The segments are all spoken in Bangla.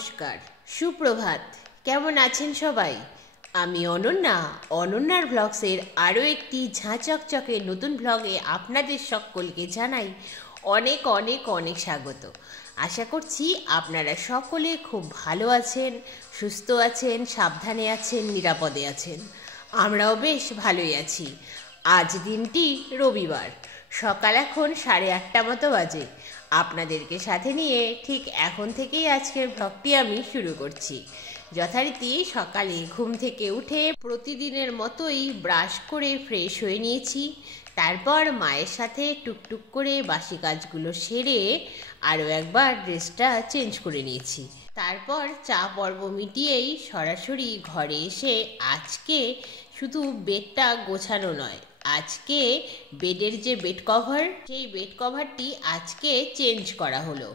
নমস্কার, সুপ্রভাত। কেমন আছেন সবাই? আমি অনন্যার ব্লগসের আরও একটি ঝাঁচকচকে নতুন ব্লগে আপনাদের সকলকে জানাই অনেক অনেক অনেক স্বাগত। আশা করছি আপনারা সকলে খুব ভালো আছেন, সুস্থ আছেন, সাবধানে আছেন, নিরাপদে আছেন। আমরাও বেশ ভালোই আছি। আজ দিনটি রবিবার, সকাল এখন 8:30 মতো বাজে। আপনাদেরকে সাথে নিয়ে ঠিক এখন থেকেই আজকের ব্লগটি আমি শুরু করছি। যথারীতি সকালে ঘুম থেকে উঠে প্রতিদিনের মতোই ব্রাশ করে ফ্রেশ হয়ে নিয়েছি। তারপর মায়ের সাথে টুকটুক করে বাসি কাজগুলো সেরে আরও একবার ড্রেসটা চেঞ্জ করে নিয়েছি। তারপর চা পর্ব মিটিয়েই সরাসরি ঘরে এসে আজকে শুধু বেডটা গোছানো নয়, আজকে বেডের যে বেড কভার, সেই বেড কভারটি আজকে চেঞ্জ করা হলো।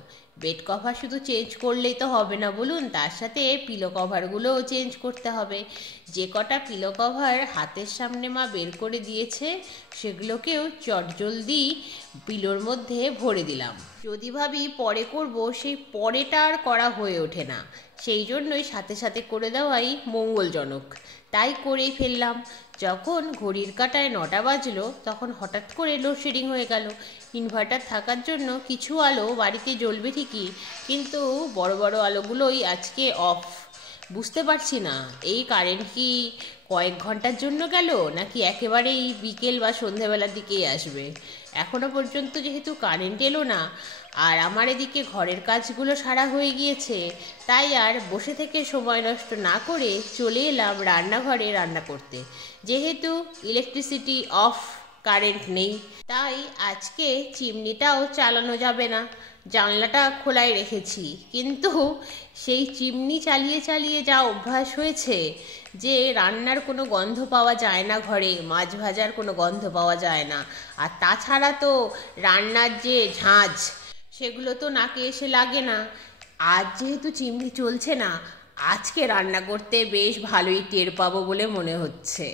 বেড কভার শুধু চেঞ্জ করলেই তো হবে না বলুন, তার সাথে পিলো কভারগুলোও চেঞ্জ করতে হবে। যে কটা পিলো কভার হাতের সামনে মা বের করে দিয়েছে সেগুলোকেও চটজলদি পিলোর মধ্যে ভরে দিলাম। যদি ভাবি পরে করব, সেই পরেটা আর করা হয়ে ওঠে না, সেই জন্যই সাথে সাথে করে দেওয়াই মঙ্গলজনক। তাই করেই ফেললাম। যখন ঘড়ির কাঁটায় 9টা বাজলো তখন হঠাৎ করে লোডশেডিং হয়ে গেল। ইনভার্টার থাকার জন্য কিছু আলো বাড়িতে জ্বলবে ঠিকই, কিন্তু বড় বড় আলোগুলোই আজকে অফ। বুঝতে পারছি না এই কারেন্ট কি কয়েক ঘন্টার জন্য গেল নাকি একেবারেই বিকেল বা সন্ধেবেলার দিকেই আসবে। এখনো পর্যন্ত যেহেতু কারেন্ট এলো না আর আমার এদিকে ঘরের কাজগুলো সারা হয়ে গিয়েছে, তাই আর বসে থেকে সময় নষ্ট না করে চলে এলাম রান্নাঘরে রান্না করতে। যেহেতু ইলেকট্রিসিটি অফ, কারেন্ট নেই, তাই আজকে চিমনিটাও চালানো যাবে না। জানলাটা খোলাই রেখেছি, কিন্তু সেই চিমনি চালিয়ে চালিয়ে যা অভ্যাস হয়েছে যে রান্নার কোনো গন্ধ পাওয়া যায় না ঘরে, মাছ ভাজার কোনো গন্ধ পাওয়া যায় না। আর তাছাড়া তো রান্নার যে ঝাঁঝ, সেগুলো তো নাকে এসে লাগে না। আজ যেহেতু চিমনি চলছে না, আজকে রান্না করতে বেশ ভালোই টের পাবো বলে মনে হচ্ছে।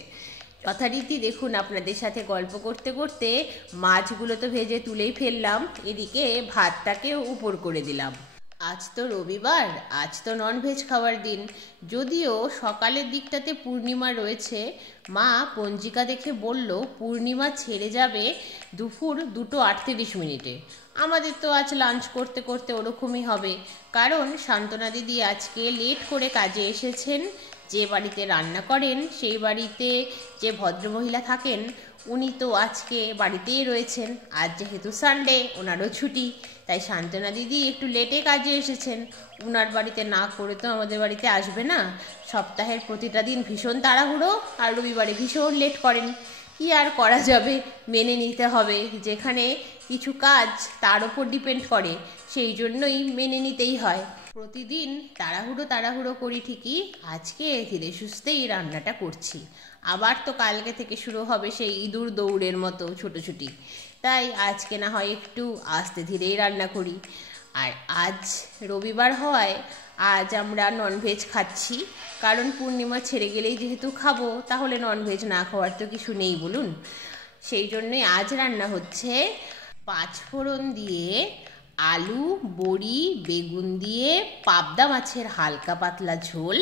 যথারীতি দেখুন আপনাদের সাথে গল্প করতে করতে মাছগুলো তো ভেজে তুলেই ফেললাম, এদিকে ভাতটাকেও উপর করে দিলাম। আজ তো রবিবার, আজ তো ননভেজ খাওয়ার দিন। যদিও সকালের দিকটাতে পূর্ণিমা রয়েছে, মা পঞ্জিকা দেখে বলল পূর্ণিমা ছেড়ে যাবে দুপুর 2:38। আমাদের তো আজ লাঞ্চ করতে করতে ওরকমই হবে, কারণ শান্তনা দিদি আজকে লেট করে কাজে এসেছেন। যে বাড়িতে রান্না করেন সেই বাড়িতে যে ভদ্রমহিলা থাকেন উনি তো আজকে বাড়িতেই রয়েছেন। আজ যেহেতু সানডে, ওনারও ছুটি, তাই শান্তনা দিদি একটু লেটে কাজে এসেছেন। ওনার বাড়িতে না করে তো আমাদের বাড়িতে আসবে না। সপ্তাহের প্রতিটা দিন ভীষণ তাড়াহুড়ো, আর রবিবারে ভীষণ লেট করেন। কি আর করা যাবে, মেনে নিতে হবে। যেখানে কিছু কাজ তার ওপর ডিপেন্ড করে, সেই জন্যই মেনে নিতেই হয়। প্রতিদিন তাড়াহুড়ো করি ঠিকই, আজকে ধীরে সুস্থেই রান্নাটা করছি। আবার তো কালকে থেকে শুরু হবে সেই ইঁদুর দৌড়ের মতো ছোটোছুটি, তাই আজকে না হয় একটু আস্তে ধীরেই রান্না করি। আর আজ রবিবার হওয়ায় আজ আমরা ননভেজ খাচ্ছি, কারণ পূর্ণিমা ছেড়ে গেলেই যেহেতু খাবো, তাহলে ননভেজ না খাওয়ার তো কিছু নেই বলুন। সেই জন্যই আজ রান্না হচ্ছে 5 ফোড়ন দিয়ে আলু, বড়ি, বেগুন দিয়ে পাবদা মাছের হালকা পাতলা ঝোল,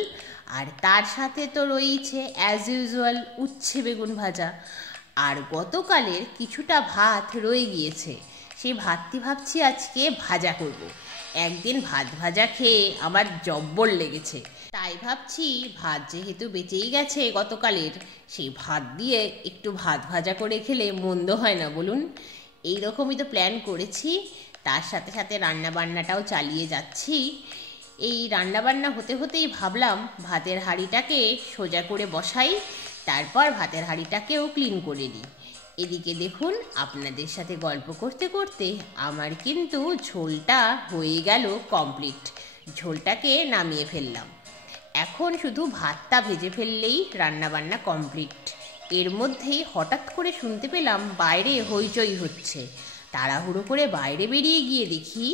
আর তার সাথে তো রয়েছে অ্যাজ ইউজুয়াল উচ্ছে বেগুন ভাজা। আর গতকালের কিছুটা ভাত রয়ে গিয়েছে, সেই ভাতটি ভাবছি আজকে ভাজা করব। একদিন ভাত ভাজা খেয়ে আমার জব্বর লেগেছে, তাই ভাবছি ভাত যেহেতু বেঁচেই গেছে গতকালের, সেই ভাত দিয়ে একটু ভাত ভাজা করে খেলে মন্দ হয় না বলুন। এইরকমই তো প্ল্যান করেছি। তার সাথে সাথে রান্নাবান্নাটাও চালিয়ে যাচ্ছি। এই রান্নাবান্না হতে হতেই ভাবলাম ভাতের হাঁড়িটাকে সোজা করে বসাই, তারপর ভাতের হাঁড়িটাকেও ক্লিন করে নিই। এদিকে দেখুন আপনাদের সাথে গল্প করতে করতে আমার কিন্তু ঝোলটা হয়ে গেল কমপ্লিট। ঝোলটাকে নামিয়ে ফেললাম। এখন শুধু ভাতটা ভেজে ফেললেই রান্নাবান্না কমপ্লিট। এর মধ্যেই হঠাৎ করে শুনতে পেলাম বাইরে হইচই হচ্ছে। তাড়াহুড়ো করে বাইরে বেরিয়ে গিয়ে দেখি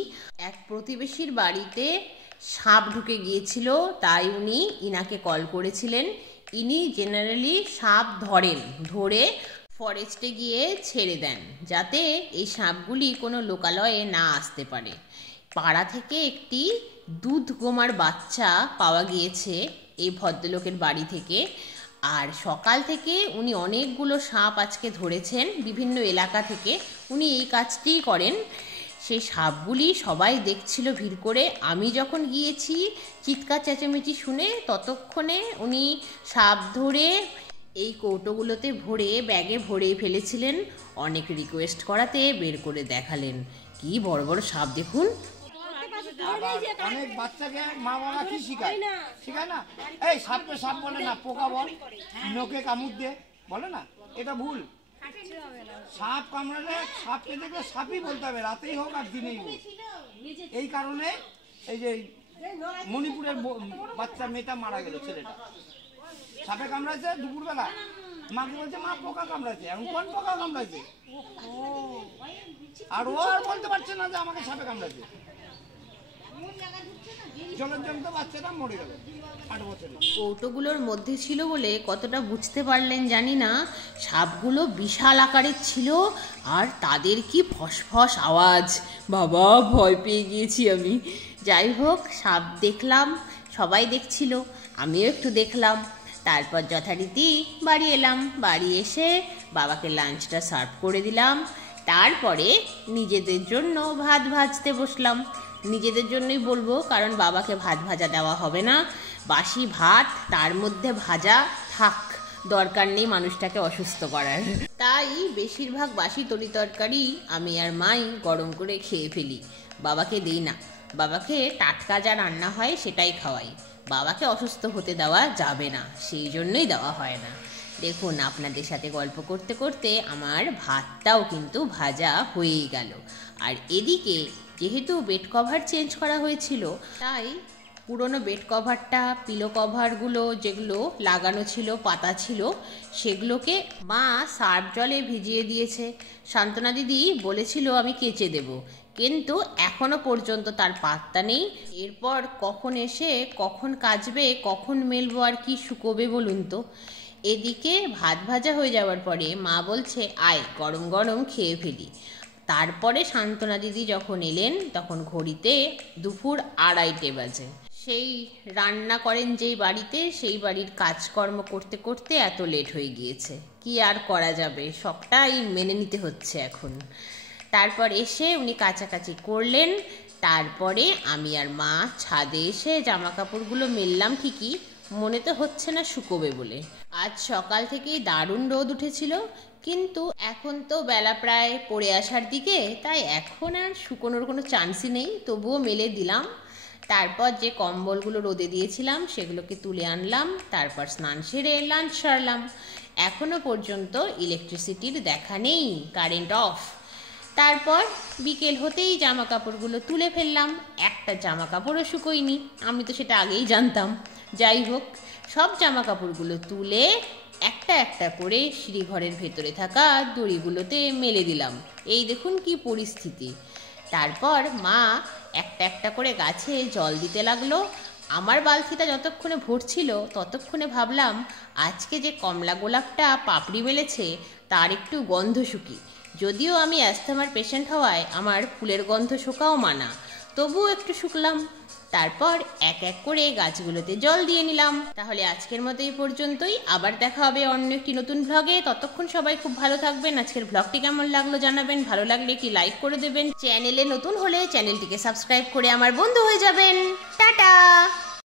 এক প্রতিবেশীর বাড়িতে সাপ ঢুকে গিয়েছিল, তাই উনি ইনাকে কল করেছিলেন। ইনি জেনারেলি সাপ ধরেন, ধরে ফরেস্টে গিয়ে ছেড়ে দেন, যাতে এই সাপগুলি কোনো লোকালয়ে না আসতে পারে। পাড়া থেকে একটি দুধ গোমার বাচ্চা পাওয়া গিয়েছে এই ভদ্রলোকের বাড়ি থেকে। আর সকাল থেকে উনি অনেকগুলো সাপ আজকে ধরেছেন বিভিন্ন এলাকা থেকে। উনি এই কাজটিই করেন। সেই সাপগুলি সবাই দেখছিল ভিড় করে। আমি যখন গিয়েছি চিৎকার চেঁচামেচি শুনে, ততক্ষণে উনি সাপ ধরে এই কৌটোগুলোতে ভরে ব্যাগে ভরে ফেলেছিলেন। অনেক রিকোয়েস্ট করাতে বের করে দেখালেন। কি বড় বড় সাপ দেখুন। অনেক বাচ্চাকে মা বাবা কি শিখায় না, এই সাপকে সাপ বলে না, পোকা বল, নোকে কামড় দিয়ে বলে না, এটা ভুল। সাপ কামড়ালে সাপকে দেখলে সাপই বলতে হবে, রাতেই হোক আর দিনেই হোক। এই কারণে এই যে মণিপুরের বাচ্চা মেয়েটা মারা গেল, ছেলেটা সাপে কামড়াইছে দুপুরবেলা, মাকে বলছে মা পোকা কামড়াইছে। এখন কোন পোকা কামড়াইছে? আর ও আর বলতে পারছে না যে আমাকে সাপে কামড়াইছে। কৌটোগুলোর মধ্যে ছিল বলে কতটা বুঝতে পারলেন জানি না, সাপগুলো বিশাল আকারের ছিল আর তাদের কি ফসফস আওয়াজ। বাবা, ভয় পেয়ে গিয়েছি আমি। যাই হোক, সাপ দেখলাম, সবাই দেখছিল, আমিও একটু দেখলাম। তারপর যথারীতি বাড়ি এলাম। বাড়ি এসে বাবাকে লাঞ্চটা সার্ভ করে দিলাম। তারপরে নিজেদের জন্য ভাত ভাজতে বসলাম। নিজেদের জন্যই বলবো, কারণ বাবাকে ভাত ভাজা দেওয়া হবে না। বাসি ভাত, তার মধ্যে ভাজা, থাক, দরকার নেই মানুষটাকে অসুস্থ করার। তাই বেশিরভাগ বাসি তরি তরকারি আমি আর মাই গরম করে খেয়ে ফেলি, বাবাকে দিই না। বাবাকে টাটকা যা রান্না হয় সেটাই খাওয়াই। বাবাকে অসুস্থ হতে দেওয়া যাবে না, সেই জন্যই দেওয়া হয় না। দেখুন, আপনাদের সাথে গল্প করতে করতে আমার ভাতটাও কিন্তু ভাজা হয়েই গেল। আর এদিকে যেহেতু বেড কভার চেঞ্জ করা হয়েছিল, তাই পুরনো বেড কভারটা, পিলো কভারগুলো যেগুলো লাগানো ছিল, পাতা ছিল, সেগুলোকে মা সার্ফ জলে ভিজিয়ে দিয়েছে। সান্ত্বনা দিদি বলেছিল আমি কেচে দেব, কিন্তু এখনো পর্যন্ত তার পাত্তা নেই। এরপর কখন এসে কখন কাচবে, কখন মেলবো আর কি শুকোবে বলুন তো। এদিকে ভাত ভাজা হয়ে যাওয়ার পরে মা বলছে আয় গরম গরম খেয়ে ফেলি। তারপরে সান্ত্বনা দিদি যখন এলেন তখন ঘড়িতে দুপুর 2:30 বাজে। সেই রান্না করেন যেই বাড়িতে, সেই বাড়ির কাজকর্ম করতে করতে এত লেট হয়ে গিয়েছে। কি আর করা যাবে, সবটাই মেনে নিতে হচ্ছে এখন। তারপর এসে উনি কাচাকাচি করলেন। তারপরে আমি আর মা ছাদে এসে জামা কাপড়গুলো মেললাম। ঠিকই, মনে তো হচ্ছে না শুকোবে বলে। আজ সকাল থেকেই দারুণ রোদ উঠেছিল, কিন্তু এখন তো বেলা প্রায় পড়ে আসার দিকে, তাই এখন আর শুকোনোর কোনো চান্সই নেই। তবুও মেলে দিলাম। তারপর যে কম্বলগুলো রোদে দিয়েছিলাম সেগুলোকে তুলে আনলাম। তারপর স্নান সেরে লাঞ্চ সারলাম। এখনো পর্যন্ত ইলেকট্রিসিটির দেখা নেই, কারেন্ট অফ। তারপর বিকেল হতেই জামা কাপড়গুলো তুলে ফেললাম। একটা জামা কাপড়ও শুকোয়নি, আমি তো সেটা আগেই জানতাম। যাই হোক, সব জামা কাপড়গুলো তুলে একটা একটা করে সিঁড়িঘরের ভেতরে থাকা দড়িগুলোতে মেলে দিলাম। এই দেখুন কি পরিস্থিতি। তারপর মা একটা একটা করে গাছে জল দিতে লাগলো। আমার বালতিটা যতক্ষণে ভরছিল ততক্ষণে ভাবলাম আজকে যে কমলা গোলাপটা পাপড়ি মেলেছে তার একটু গন্ধ শুকি। যদিও আমি অ্যাস্থমার পেশেন্ট হওয়ায় আমার ফুলের গন্ধ শোকাও মানা, তবুও একটু শুকলাম। তারপর এক এক করে গাছগুলোতে জল দিয়ে নিলাম। তাহলে আজকের মতো এই পর্যন্তই। আবার দেখা হবে অন্য একটি নতুন ভ্লগে। ততক্ষণ সবাই খুব ভালো থাকবেন। আজকের ভ্লগটি কেমন লাগলো জানাবেন। ভালো লাগলে একটি লাইক করে দেবেন। চ্যানেলে নতুন হলে চ্যানেলটিকে সাবস্ক্রাইব করে আমার বন্ধু হয়ে যাবেন। টাটা।